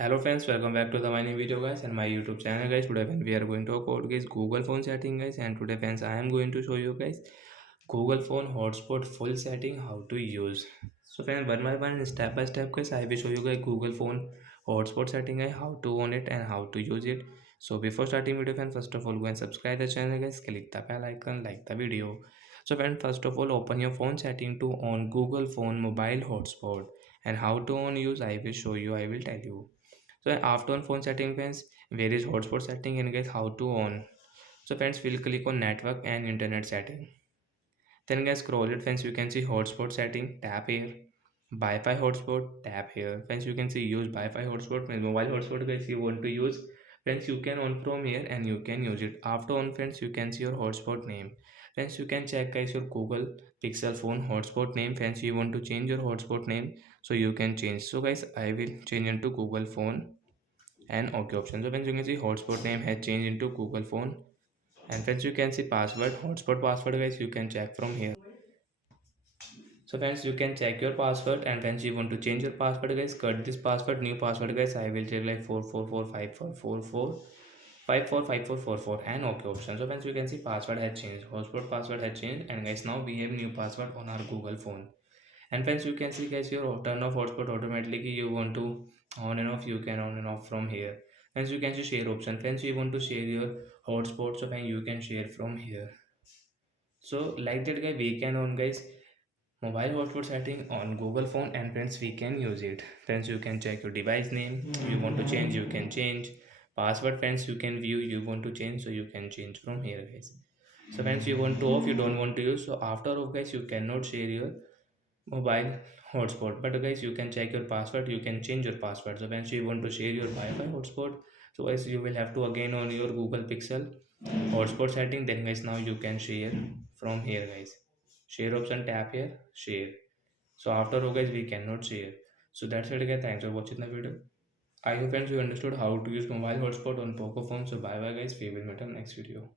Hello friends, welcome back to the my new video guys and my YouTube channel guys. Today when we are going to talk about guys Google phone setting guys, and today friends I am going to show you guys Google phone hotspot full setting how to use. So friends, one by one, step by step guys, I will show you guys Google phone hotspot setting guys, how to on it and how to use it. So before starting video friends, first of all go and subscribe the channel guys, click the bell icon, like the video. So friends, first of all open your phone setting to on Google phone mobile hotspot, and how to on use I will show you, I will tell you. So after on phone setting friends, where is hotspot setting and guys how to on. So friends, we'll click on network and internet setting. Then guys scroll it friends, you can see hotspot setting, tap here. Wi-Fi hotspot, tap here. Friends, you can see use Wi-Fi hotspot, means mobile hotspot guys you want to use. Friends, you can on from here and you can use it. After on friends, you can see your hotspot name. Friends, you can check guys your Google Pixel phone hotspot name. Friends, you want to change your hotspot name, so you can change. So guys, I will change into Google phone and OK option. So friends, you can see hotspot name has changed into Google phone, and friends you can see password, hotspot password guys you can check from here. So friends, you can check your password, and friends you want to change your password guys, cut this password, new password guys, I will tell like 44454445454 and OK option. So friends, you can see password has changed, hotspot password has changed, and guys now we have new password on our Google phone. And friends, you can see guys your turn off hotspot automatically, you want to on and off, you can on and off from here. Friends, you can see share option. Friends, you want to share your hotspot, so then you can share from here. So like that guy we can on guys mobile hotspot setting on Google phone, and friends we can use it. Friends, you can check your device name, you want to change, you can change. Password friends, you can view, you want to change, so you can change from here guys. So friends, you want to off, you don't want to use, so after off guys you cannot share your mobile hotspot. But guys, you can check your password, you can change your password. So once you want to share your Wi-Fi hotspot, so guys you will have to again on your Google Pixel hotspot setting. Then guys now you can share from here guys, share option, tap here, share. So after all guys we cannot share. So that's it guys, thanks for watching the video. I hope friends you understood how to use mobile hotspot on Poco phone. So bye bye guys, we will meet on next video.